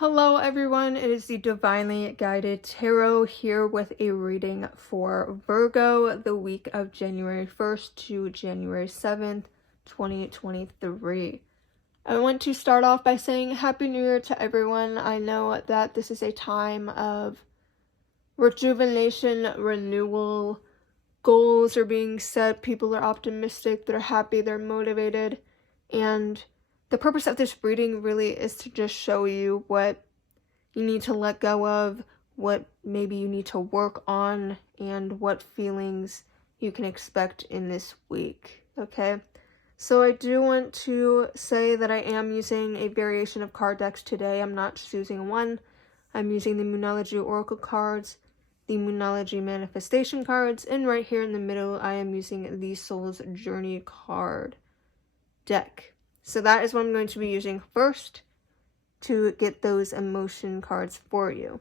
Hello everyone, it is the Divinely Guided Tarot here with a reading for Virgo the week of January 1st to January 7th, 2023. I want to start off by saying Happy New Year to everyone. I know that this is a time of rejuvenation, renewal, goals are being set, people are optimistic, they're happy, they're motivated, and the purpose of this reading really is to just show you what you need to let go of, what maybe you need to work on, and what feelings you can expect in this week, okay? So I do want to say that I am using a variation of card decks today. I'm not just using one. I'm using the Moonology Oracle cards, the Moonology Manifestation cards, and right here in the middle I am using the Soul's Journey card deck. So that is what I'm going to be using first to get those emotion cards for you.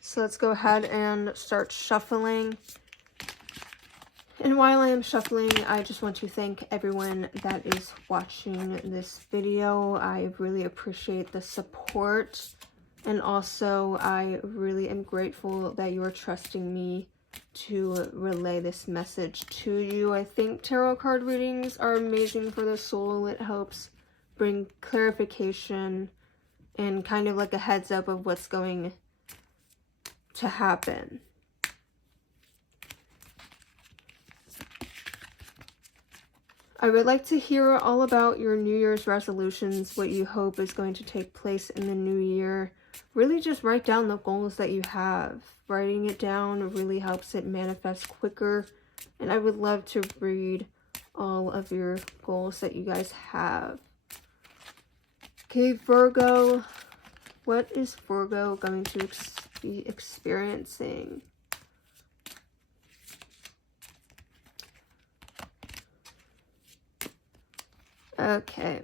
So let's go ahead and start shuffling. And while I am shuffling, I just want to thank everyone that is watching this video. I really appreciate the support. And also, I really am grateful that you are trusting me to relay this message to you. I think tarot card readings are amazing for the soul. It helps bring clarification and kind of like a heads up of what's going to happen. I would like to hear all about your New Year's resolutions, what you hope is going to take place in the new year. Really just write down the goals that you have. Writing it down really helps it manifest quicker. And I would love to read all of your goals that you guys have. Okay, Virgo. What is Virgo going to be experiencing? Okay.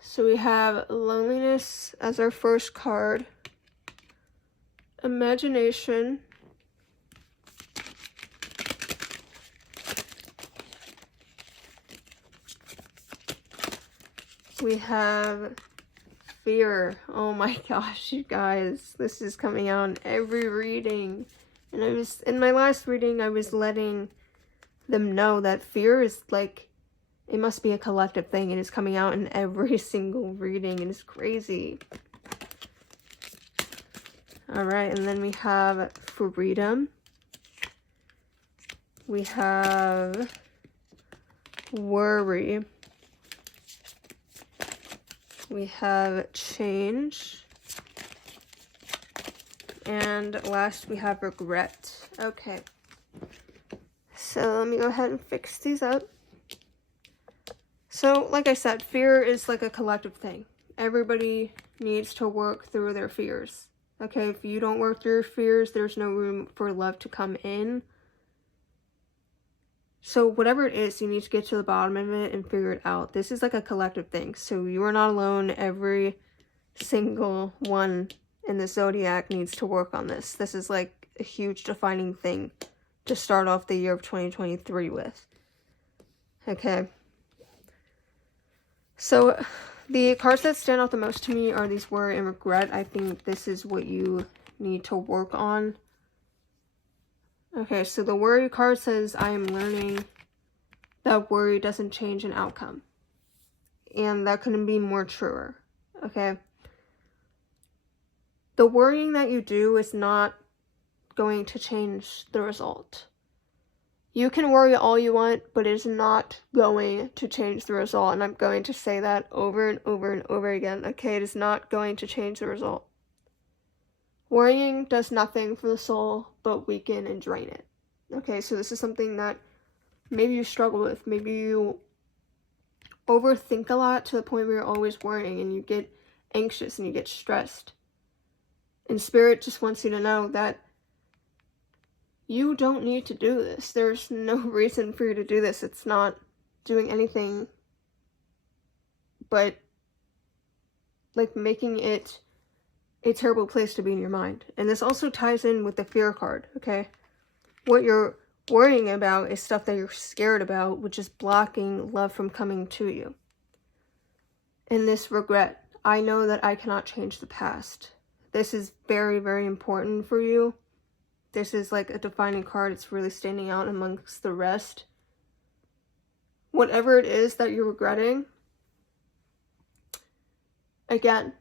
So we have loneliness as our first card, imagination, we have fear. Oh my gosh, you guys, this is coming out in every reading. And in my last reading, I was letting them know that fear is like, it must be a collective thing. It is coming out in every single reading. It is crazy. Alright, and then we have freedom. We have worry. We have change. And last we have regret. Okay. So let me go ahead and fix these up. So, like I said, fear is like a collective thing. Everybody needs to work through their fears. Okay, if you don't work through your fears, there's no room for love to come in. So, whatever it is, you need to get to the bottom of it and figure it out. This is like a collective thing. So, you are not alone. Every single one in the zodiac needs to work on this. This is like a huge defining thing to start off the year of 2023 with. Okay. So, the cards that stand out the most to me are these worry and regret. I think this is what you need to work on. Okay, so the worry card says, I am learning that worry doesn't change an outcome. And that couldn't be more truer. Okay. The worrying that you do is not going to change the result. You can worry all you want, but it is not going to change the result. And I'm going to say that over and over and over again. Okay, it is not going to change the result. Worrying does nothing for the soul but weaken and drain it. Okay, so this is something that maybe you struggle with. Maybe you overthink a lot to the point where you're always worrying and you get anxious and you get stressed. And Spirit just wants you to know that you don't need to do this. There's no reason for you to do this. It's not doing anything but like making it a terrible place to be in your mind. And this also ties in with the fear card, okay? What you're worrying about is stuff that you're scared about, which is blocking love from coming to you. in this regret. I know that I cannot change the past. This is very, very important for you. This is like a defining card. It's really standing out amongst the rest. Whatever it is that you're regretting, again,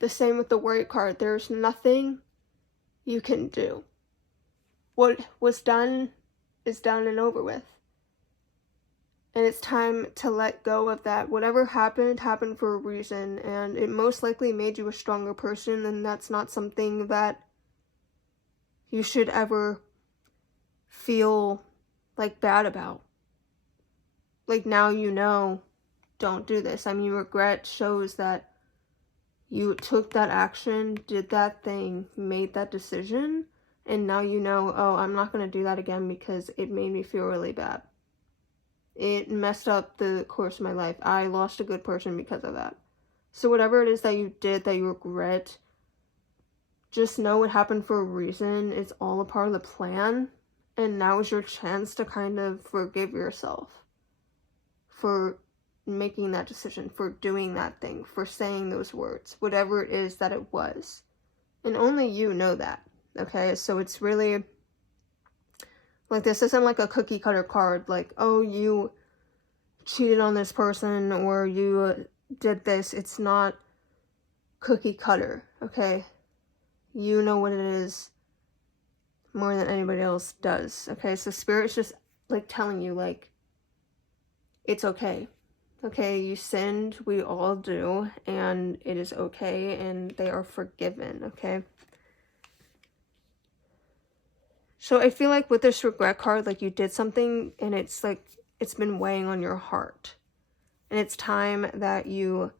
the same with the Worry card. There's nothing you can do. What was done is done and over with. And it's time to let go of that. Whatever happened, happened for a reason. And it most likely made you a stronger person. And that's not something that you should ever feel like bad about. Like, now you know, don't do this. I mean, regret shows that you took that action, did that thing, made that decision. And now you know, oh, I'm not going to do that again because it made me feel really bad. It messed up the course of my life. I lost a good person because of that. So whatever it is that you did that you regret, just know it happened for a reason. It's all a part of the plan. And now is your chance to kind of forgive yourself for making that decision, for doing that thing, for saying those words, whatever it is that it was. And only you know that, okay? So it's really, like, this isn't like a cookie cutter card, like, oh, you cheated on this person or you did this. It's not cookie cutter, okay? You know what it is more than anybody else does, okay? So Spirit's just, like, telling you, like, it's okay. Okay, you sinned, we all do, and it is okay, and they are forgiven, okay? So I feel like with this regret card, like, you did something, and it's like, it's been weighing on your heart. And it's time that you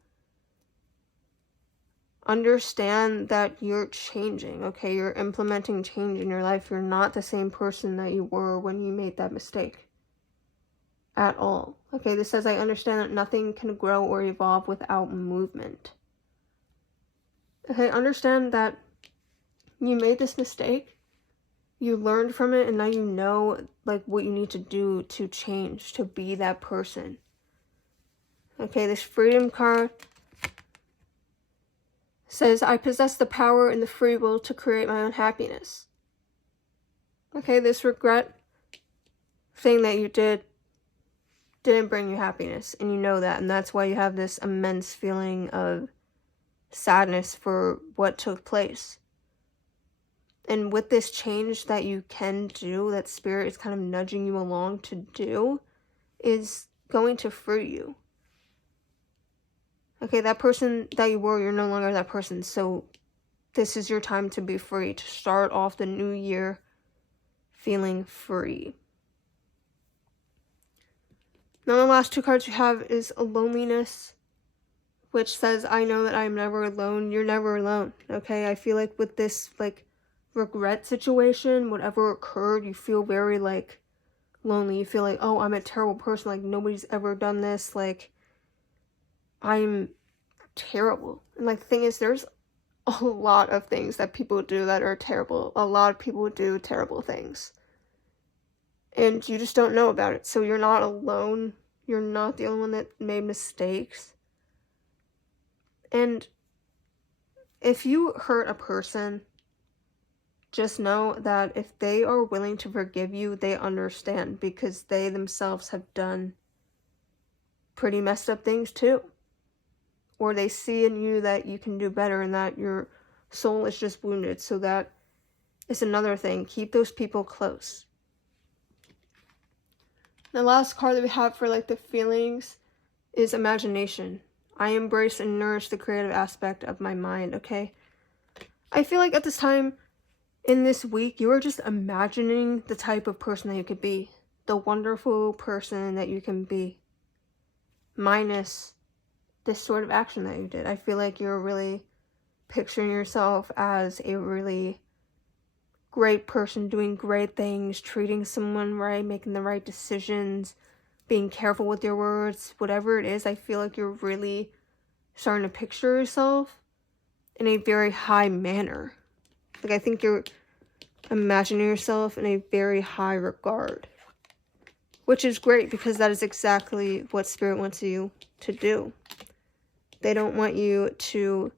understand that you're changing, okay? You're implementing change in your life. You're not the same person that you were when you made that mistake. At all. Okay, this says, I understand that nothing can grow or evolve without movement. Okay, understand that you made this mistake, you learned from it, and now you know, like, what you need to do to change, to be that person. Okay, this Freedom card says, I possess the power and the free will to create my own happiness. Okay, this regret thing that you didn't bring you happiness, and you know that, and that's why you have this immense feeling of sadness for what took place. And with this change that you can do, that Spirit is kind of nudging you along to do, is going to free you. Okay, that person that you were, you're no longer that person, so this is your time to be free, to start off the new year feeling free. Now the last two cards you have is a Loneliness, which says, I know that I'm never alone. You're never alone, okay? I feel like with this, like, regret situation, whatever occurred, you feel very, like, lonely. You feel like, oh, I'm a terrible person. Like, nobody's ever done this. Like, I'm terrible. And, like, the thing is, there's a lot of things that people do that are terrible. A lot of people do terrible things. And you just don't know about it. So you're not alone. You're not the only one that made mistakes. And if you hurt a person, just know that if they are willing to forgive you, they understand, because they themselves have done pretty messed up things too. Or they see in you that you can do better and that your soul is just wounded. So that is another thing. Keep those people close. The last card that we have for, like, the feelings is Imagination. I embrace and nourish the creative aspect of my mind, okay? I feel like at this time in this week, you are just imagining the type of person that you could be. The wonderful person that you can be. Minus this sort of action that you did. I feel like you're really picturing yourself as a really great person, doing great things, treating someone right, making the right decisions, being careful with your words, whatever it is. I feel like you're really starting to picture yourself in a very high manner. Like, I think you're imagining yourself in a very high regard, which is great, because that is exactly what Spirit wants you to do. They don't want you to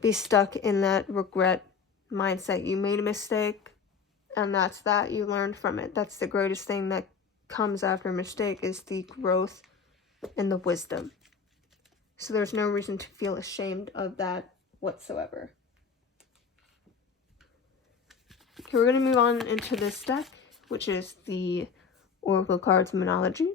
be stuck in that regret mindset. You made a mistake, and that's that. You learned from it. That's the greatest thing that comes after a mistake, is the growth and the wisdom. So there's no reason to feel ashamed of that whatsoever. Okay, we're going to move on into this deck, which is the Oracle Cards Monology.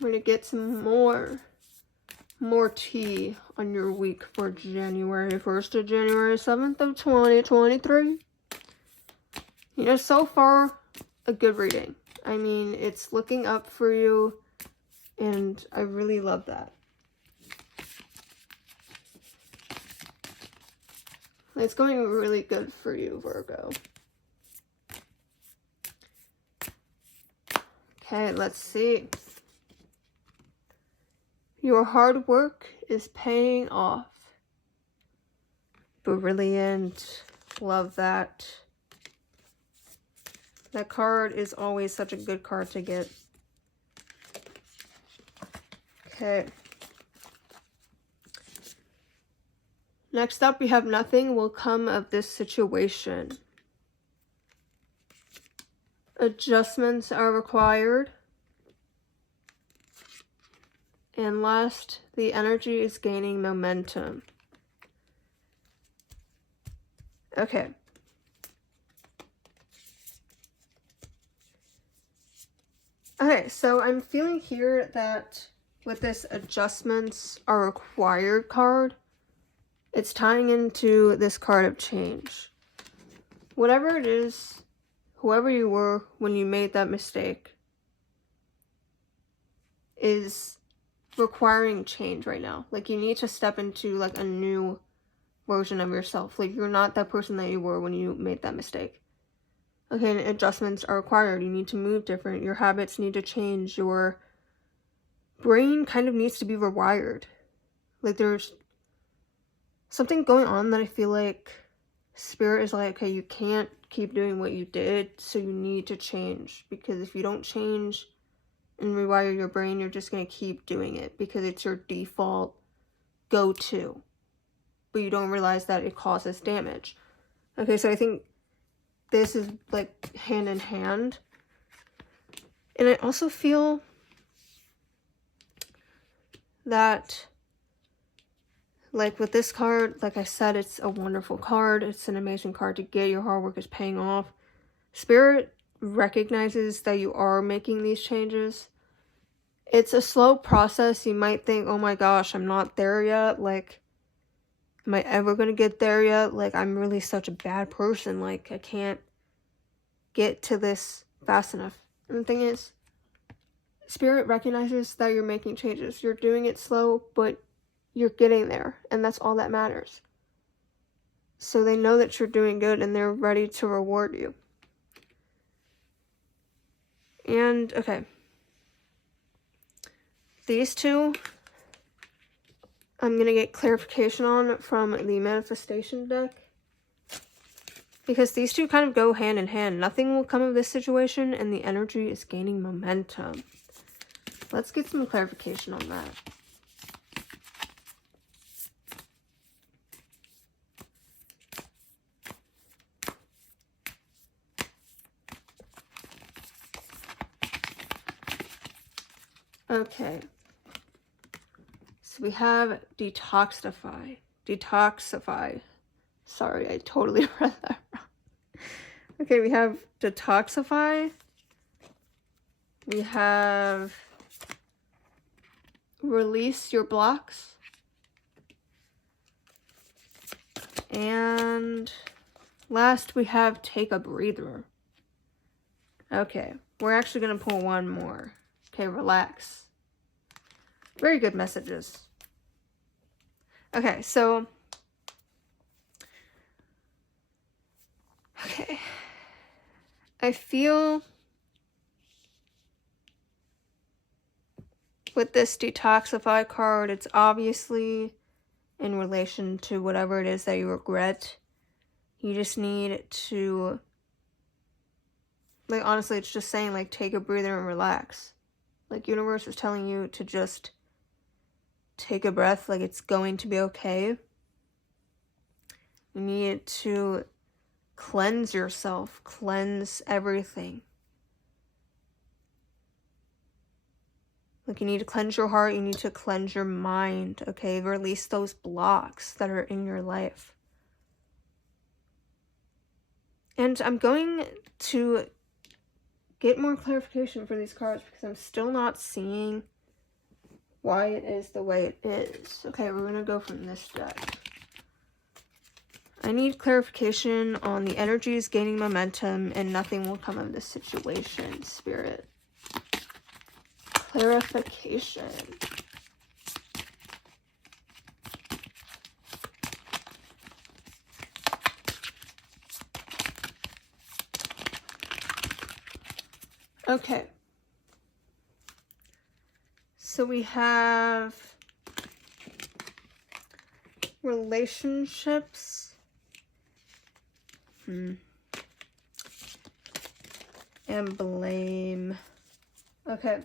We're going to get some more tea on your week for January 1st to January 7th of 2023. You know, so far, a good reading. I mean, it's looking up for you, and I really love that. It's going really good for you, Virgo. Okay, let's see. Your hard work is paying off. Brilliant. Love that. That card is always such a good card to get. Okay. Next up, we have nothing will come of this situation. Adjustments are required. And last, the energy is gaining momentum. Okay. Okay, so I'm feeling here that with this adjustments are required card, it's tying into this card of change. Whatever it is, whoever you were when you made that mistake is requiring change right now. Like, you need to step into like a new version of yourself. Like, you're not that person that you were when you made that mistake. Okay, and adjustments are required. You need to move different. Your habits need to change. Your brain kind of needs to be rewired. Like, there's something going on that I feel like Spirit is like, okay, you can't keep doing what you did, so you need to change. Because if you don't change and rewire your brain, you're just going to keep doing it because it's your default go-to. But you don't realize that it causes damage. Okay, so I think this is like hand in hand. And I also feel that, like with this card, like I said, it's a wonderful card. It's an amazing card to get. Your hard work is paying off. Spirit recognizes that you are making these changes. It's a slow process. You might think, oh my gosh, I'm not there yet. Like, am I ever going to get there yet? Like, I'm really such a bad person. Like, I can't get to this fast enough. And the thing is, Spirit recognizes that you're making changes. You're doing it slow, but you're getting there. And that's all that matters. So they know that you're doing good and they're ready to reward you. And, okay. These two, I'm going to get clarification on from the manifestation deck. Because these two kind of go hand in hand. Nothing will come of this situation, and the energy is gaining momentum. Let's get some clarification on that. Okay. So we have detoxify. Detoxify. Sorry, I totally read that wrong. Okay, we have detoxify. We have release your blocks. And last we have take a breather. Okay, we're actually going to pull one more. Okay, relax. Very good messages. Okay, so okay, I feel with this detoxify card, it's obviously in relation to whatever it is that you regret. You just need to, like, honestly, it's just saying, like, take a breather and relax. Like, universe is telling you to just take a breath. Like, it's going to be okay. You need to cleanse yourself, cleanse everything. Like, you need to cleanse your heart, you need to cleanse your mind, okay? Release those blocks that are in your life. And I'm going to get more clarification for these cards because I'm still not seeing why it is the way it is. Okay, we're going to go from this deck. I need clarification on the energies gaining momentum and nothing will come of this situation, Spirit. Clarification. Okay. So we have relationships. And blame. Okay.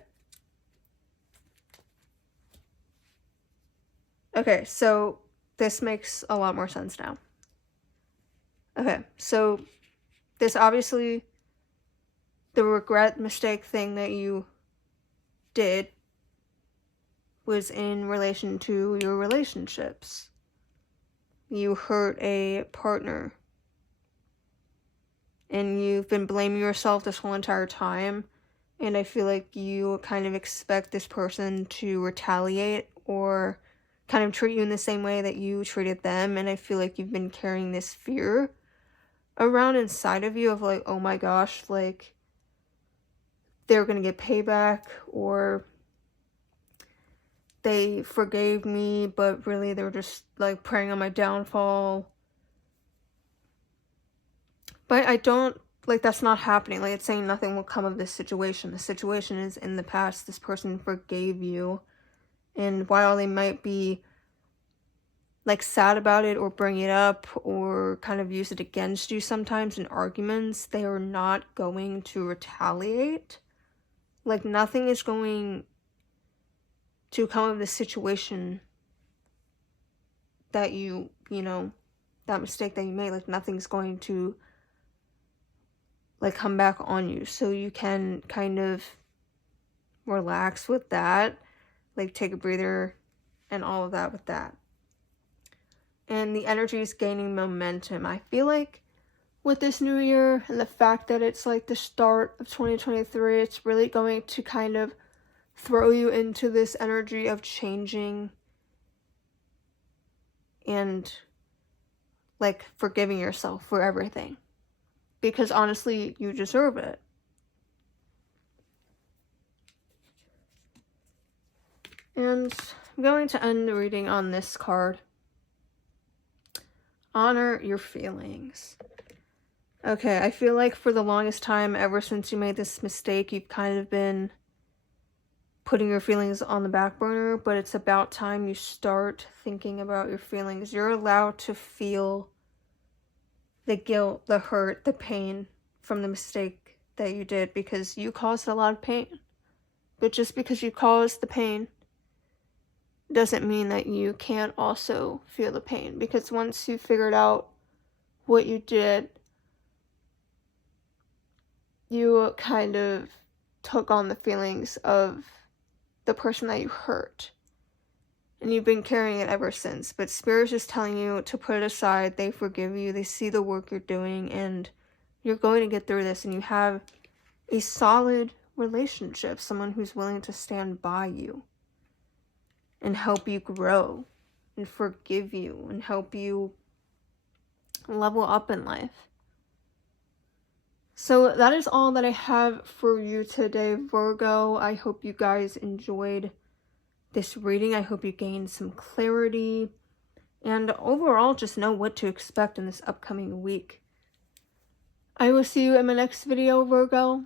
Okay, so this makes a lot more sense now. Okay, so this obviously, the regret mistake thing that you did was in relation to your relationships. You hurt a partner. And you've been blaming yourself this whole entire time. And I feel like you kind of expect this person to retaliate or kind of treat you in the same way that you treated them. And I feel like you've been carrying this fear around inside of you of like, oh my gosh, like they're gonna get payback, or they forgave me, but really they were just like preying on my downfall. But I don't, like, that's not happening. Like, it's saying nothing will come of this situation. The situation is in the past. This person forgave you. And while they might be, like, sad about it or bring it up or kind of use it against you sometimes in arguments, they are not going to retaliate. Like, nothing is going to come of this situation that you know, that mistake that you made. Like, nothing's going to like come back on you, so you can kind of relax with that, like take a breather and all of that with that. And the energy is gaining momentum. I feel like with this new year and the fact that it's like the start of 2023, it's really going to kind of throw you into this energy of changing and like forgiving yourself for everything. Because honestly, you deserve it. And I'm going to end the reading on this card. Honor your feelings. Okay, I feel like for the longest time, ever since you made this mistake, you've kind of been putting your feelings on the back burner, but it's about time you start thinking about your feelings. You're allowed to feel the guilt, the hurt, the pain from the mistake that you did, because you caused a lot of pain. But just because you caused the pain doesn't mean that you can't also feel the pain, because once you figured out what you did, you kind of took on the feelings of the person that you hurt. And you've been carrying it ever since. But Spirit's just telling you to put it aside. They forgive you. They see the work you're doing. And you're going to get through this. And you have a solid relationship. Someone who's willing to stand by you. And help you grow. And forgive you. And help you level up in life. So that is all that I have for you today, Virgo. I hope you guys enjoyed this reading. I hope you gained some clarity and overall just know what to expect in this upcoming week. I will see you in my next video, Virgo.